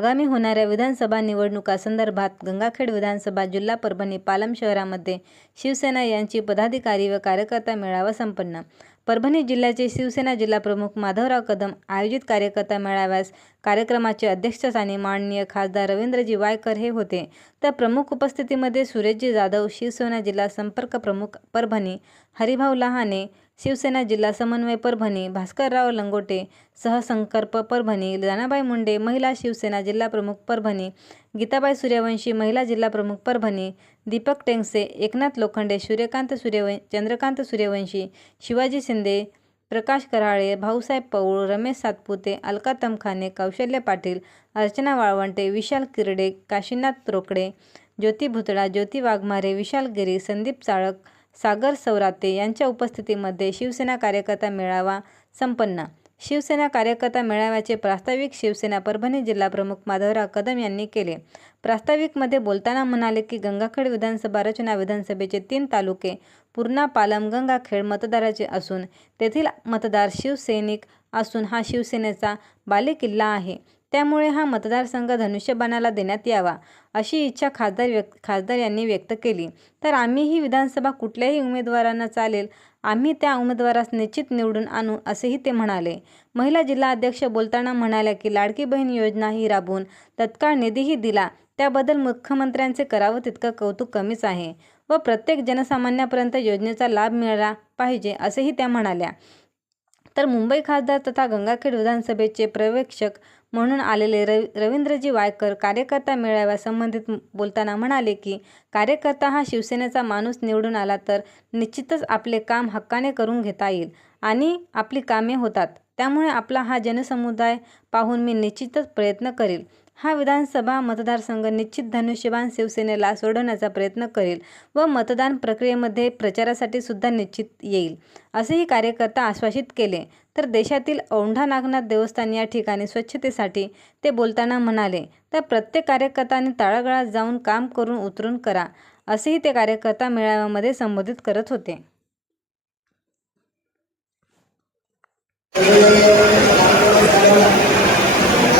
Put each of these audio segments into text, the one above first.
आगामी होणाऱ्या विधानसभा निवडणुकासंदर्भात गंगाखेड विधानसभा जिल्हा परभणी पालम शहरामध्ये शिवसेना यांची पदाधिकारी व कार्यकर्ता मेळावा संपन्न परभणी जिल्ह्याचे शिवसेना जिल्हाप्रमुख माधवराव कदम आयोजित कार्यकर्ता मेळाव्यास कार्यक्रमाचे अध्यक्षस्थानी माननीय खासदार रवींद्रजी वायकर हे होते. तर प्रमुख उपस्थितीमध्ये सुरेशजी जाधव शिवसेना जिल्हा संपर्क प्रमुख परभणी हरिभाऊ लहाने शिवसेना जिल्हा समन्वय परभणी भास्करराव लंगोटे सहसंकल्प परभणी जनाबाई मुंडे महिला शिवसेना जिल्हाप्रमुख परभणी गीताबाई सूर्यवंशी महिला जिल्हा प्रमुख परभणी दीपक टेंगसे एकनाथ लोखंडे सूर्यकांत सूर्यवं चंद्रकांत सूर्यवंशी शिवाजी शिंदे प्रकाश कराळे भाऊसाहेब पौळ रमेश सातपुते अलका तमखाने कौशल्य पाटील अर्चना वाळवंटे विशाल किरडे काशीनाथ रोकडे ज्योती भुतळा ज्योती वाघमारे विशाल गिरी संदीप चाळक सागर सौराते यांच्या उपस्थितीमध्ये शिवसेना कार्यकर्ता मेळावा संपन्न शिवसेना कार्यकर्ता मेळाव्याचे प्रास्ताविक शिवसेना परभणी जिल्हाप्रमुख माधवराव कदम यांनी केले. प्रास्ताविकमध्ये बोलताना म्हणाले की गंगाखेड विधानसभा रचना विधानसभेचे तीन तालुके पूर्णा पालम गंगाखेड मतदाराचे असून तेथील मतदार शिवसैनिक असून हा शिवसेनेचा बालेकिल्ला आहे. त्यामुळे हा मतदारसंघ धनुष्यबाणाला देण्यात यावा अशी इच्छा खासदार व्यक्त खासदार यांनी व्यक्त केली. तर आम्हीही विधानसभा कुठल्याही उमेदवारांना चालेल आम्ही त्या उमेदवारास निश्चित निवडून आणू असेही ते म्हणाले. महिला जिल्हा अध्यक्ष बोलताना म्हणाल्या की लाडकी बहीण योजना ही राबवून तत्काळ निधीही दिला. त्याबद्दल मुख्यमंत्र्यांचे करावं तितकं कौतुक कमीच आहे. व प्रत्येक जनसामान्यापर्यंत योजनेचा लाभ मिळाला पाहिजे असेही त्या म्हणाल्या. तर मुंबई खासदार तथा गंगाखेड विधानसभेचे प्रवेक्षक म्हणून आलेले रवि रवींद्रजी वायकर कार्यकर्ता मेळाव्यासंबंधित बोलताना म्हणाले की कार्यकर्ता हा शिवसेनेचा माणूस निवडून आला तर निश्चितच आपले काम हक्काने करून घेता येईल आणि आपली कामे होतात. त्यामुळे आपला हा जनसमुदाय पाहून मी निश्चितच प्रयत्न करेल. हा विधानसभा मतदारसंघ निश्चित धनुष्यबाण शिवसेनेला सोडवण्याचा प्रयत्न करेल व मतदान प्रक्रियेमध्ये प्रचारासाठी सुद्धा निश्चित येईल असेही कार्यकर्ता आश्वासित केले. तर देशातील औंढा नागनाथ देवस्थान या ठिकाणी स्वच्छतेसाठी ते बोलताना म्हणाले तर प्रत्येक कार्यकर्त्याने तळागाळात जाऊन काम करून उतरून करा असेही ते कार्यकर्ता मेळाव्यामध्ये संबोधित करत होते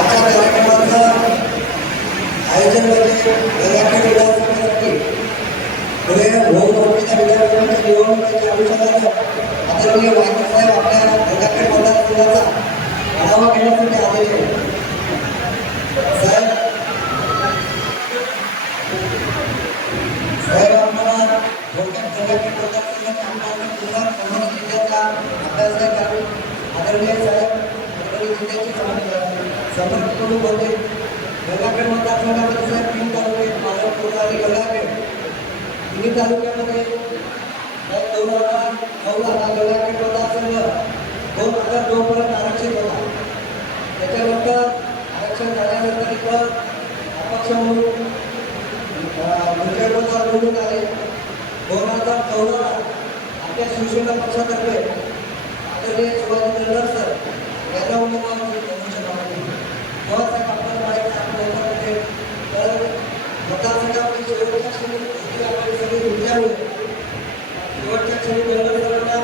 आजच्या कार्यक्रमाचं आयोजन म्हणजे गंगाखेड विधानसभेसाठी पुढे बहुमतीच्या विधानसभेच्या निवडणुकीच्या अनुषंगानं आदरणीय वायकर साहेब आपल्या गंगाखेड मतदारसंघाचा आढावा घेण्यासाठी आलेले आहेत. साहेब साहेब आम्हाला थोडक्यात गंगाखेड मतदारसंघाच्या आमदारांनी पुन्हा परभणी जिल्ह्याचा गंगाखेड मतदारसंघामध्ये साहेब तीन तालुके मालवण पूर्णा आणि गंगाखेड तिन्ही तालुक्यामध्ये दोन हजार नऊला हा गंगाखेड मतदारसंघ दोन हजार नऊ पर्यंत आरक्षित होता त्याच्यानंतर आरक्षण झाल्यानंतर इथं अपक्ष म्हणून मुंबईमध्ये निवडून आले. दोन हजार चौदाला आपल्या शिवसेना पक्षातर्फे आदरणीय शिवाजी धनगर सर यांना उमेदवार म्हणून प्रमोशन मिळाले. तेव्हा साहेब आपल्याला माहिती आहे, आपण लोकांमध्ये तर मतदारसंघामध्ये शेवटच्या क्षणी मोठी आघाडी सगळी तुटल्यामुळे शेवटच्या क्षणी धनगर सरांना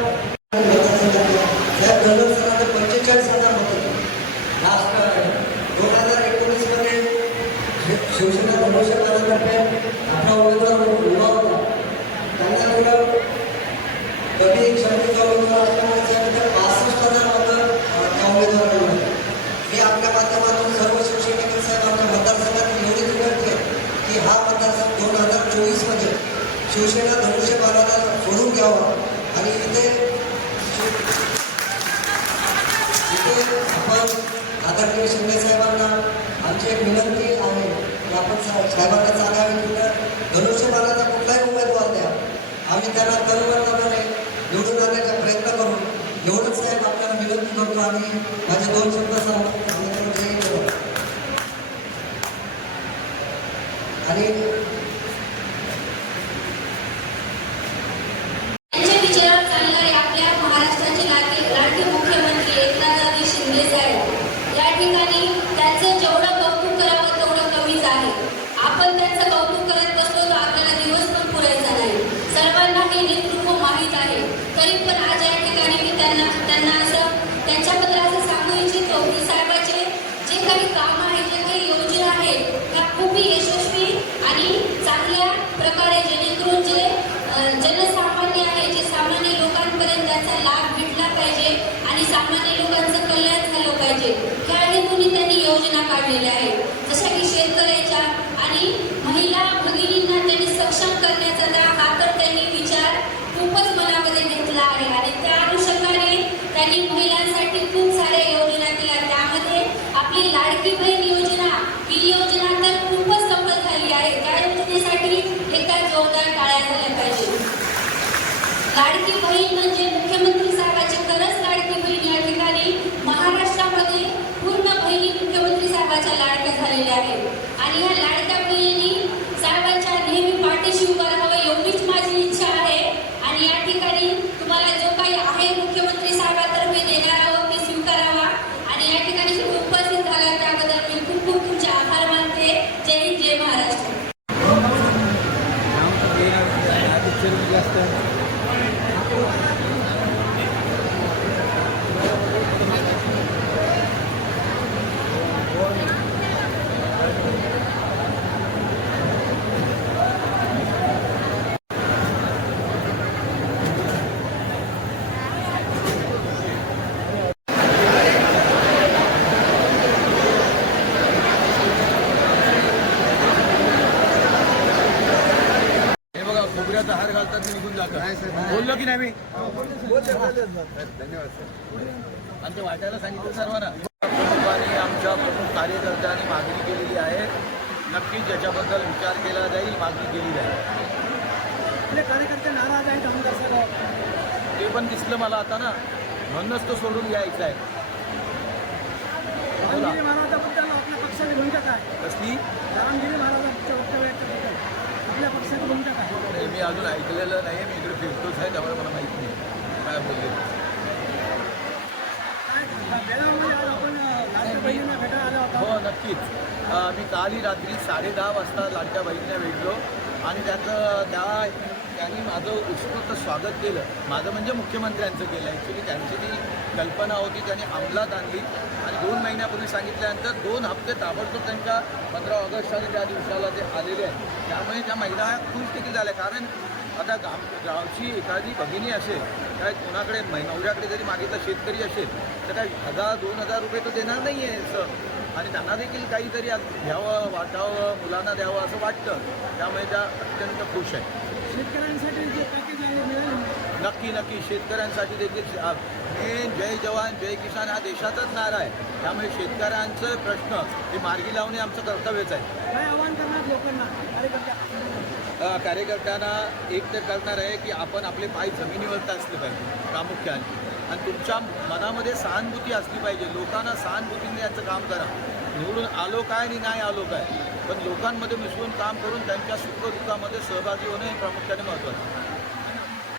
मतदारसंघातल्या या धनगर सरांना पंचेचाळीस हजार मतं लास्ट दोन हजार एकोणीसमध्ये शिवसेना धनुष्य बाणातर्फे आपला उमेदवार उभा होता त्यांना थोडं कमी क्षमतेचा उमेदवार असल्यामुळे त्यानंतर पासष्ट हजार मतं त्या उमेदवाराला मिळाली मी आपल्या माध्यमातून सर्व शिवसैनिक साहेब आमच्या मतदारसंघात एवढी विनंती आहे की हा मतदारसंघ दोन हजार चोवीसमध्ये शिवसेना धनुष्य बाणाला सोडून घ्यावा. आणि इथे इथे आपण आदरणीय शिंदे साहेबांना आमची एक विनंती आहे की आपण साहेबांना चालावे की त्या धनुष्यबाणाचा कुठलाही उमेदवार द्या. आम्ही त्यांना कर्मणाने निवडून आणण्याचा प्रयत्न करू. एवढंच साहेब आपल्याला विनंती करतो आणि माझे दोन शब्द सांगतो. त्यांना त्यांना असं त्यांच्याबद्दल असं सांगू इच्छितो की साहेबाचे जे काही काम आहे जे काही योजना आहेत त्या खूप यशस्वी आणि चांगल्या प्रकारे जेणेकरून जे जनसामान्य आहे जे सामान्य लोकांपर्यंत त्याचा लाभ भेटला पाहिजे आणि सामान्य लोकांचं कल्याण झालं पाहिजे. ह्या हेतून त्यांनी योजना काढलेल्या आहेत. आपली लाडकी बहीण योजना ही योजना तर खूपच सफल झाली आहे त्या योजनेसाठी एका जोरदार टाळ्या झाल्या पाहिजे लाडकी बहीण म्हणजे मुख्यमंत्री साहेबाची खरंच लाडकी बहीण या ठिकाणी महाराष्ट्रामध्ये पूर्ण बहिणी मुख्यमंत्री साहेबाच्या लाडक्या झालेल्या आहेत आणि ह्या लाडक्या बहिणी साहेबांच्या नेहमी पाठीशी उभं राहावं एवढीच माझी इच्छा आहे आणि या ठिकाणी तुम्हाला जो काही आहे मुख्यमंत्री साहेबातर्फे देणार आहोत ते स्वीकारावा आणि या ठिकाणी तुम्ही उपस्थित झाला त्याबद्दल मी खूप खूप तुमचे आभार मानते जय हिंद जय महाराष्ट्र हे खोबऱ्याचा हार घालतात ते निघून जातात. बोललो की नाही मी? धन्यवाद सर आणि ते वाटायला सांगितलं सर्वांना. प्रमुखांनी आमच्या प्रमुख कार्यकर्त्यांनी मागणी केलेली आहे. नक्कीच याच्याबद्दल विचार केला जाईल मागणी केली जाईल. आपले कार्यकर्ते नाराज आहेत आमदार साहेब. ते पण दिसलं मला आता ना. म्हणूनच तो सोडून यायचा आहे. कसली रामगिरी महाराजांच्या वक्तव्याबद्दल आपल्या पक्षाची भूमिका काय नाही, मी अजून ऐकलेलं नाही मी इकडे फिरतोच आहे त्यामुळे मला माहीत नाही. काय बोलले हो नक्कीच. मी मी कालही रात्री साडे दहा वाजता लाडक्या बहिणीला भेटलो आणि त्याचं त्या त्यांनी माझं उत्स्फूर्त स्वागत केलं. माझं म्हणजे मुख्यमंत्र्यांचं केलं. ॲक्च्युली त्यांची ती कल्पना होती त्यांनी अंमलात आणली. आणि दोन महिन्यापूर्वी सांगितल्यानंतर दोन हप्ते ताबडतोब त्यांच्या पंधरा ऑगस्ट आणि त्या दिवसाला ते आलेले आहेत. त्यामुळे त्या महिला ह्या खुश देखील झाल्या? कारण आता गाव गावची एखादी भगिनी असेल काय कोणाकडे नवऱ्याकडे जरी मागितलं शेतकरी असेल तर काय हजार दोन हजार रुपये तो देणार नाही आहे असं. आणि त्यांना देखील काहीतरी आज घ्यावं वाटावं मुलांना द्यावं असं वाटतं. त्यामुळे त्या अत्यंत खुश आहेत. शेतकऱ्यांसाठी जे पॅकेज आहे मिळाले? नक्की नक्की. शेतकऱ्यांसाठी देखील मेन जय जवान जय किसान हा देशाचाच नारा आहे. त्यामुळे शेतकऱ्यांचं प्रश्न हे मार्गी लावणे आमचं कर्तव्यच आहे. काय आव्हान करणार लोकांना? कार्यकर्त्या अ, कार्यकर्त्यांना एक तर करणार आहे की आपण आपले पाय जमिनीवरती असले पाहिजे प्रामुख्याने. आणि तुमच्या मनामध्ये सहानुभूती असली पाहिजे. लोकांना सहानुभूतीने याचं काम करा. निवडून आलो काय आणि नाही आलो काय? पण लोकांमध्ये मिसळून काम करून त्यांच्या सुखदुःखामध्ये सहभागी होणे हे प्रामुख्याने महत्त्वाचं आहे.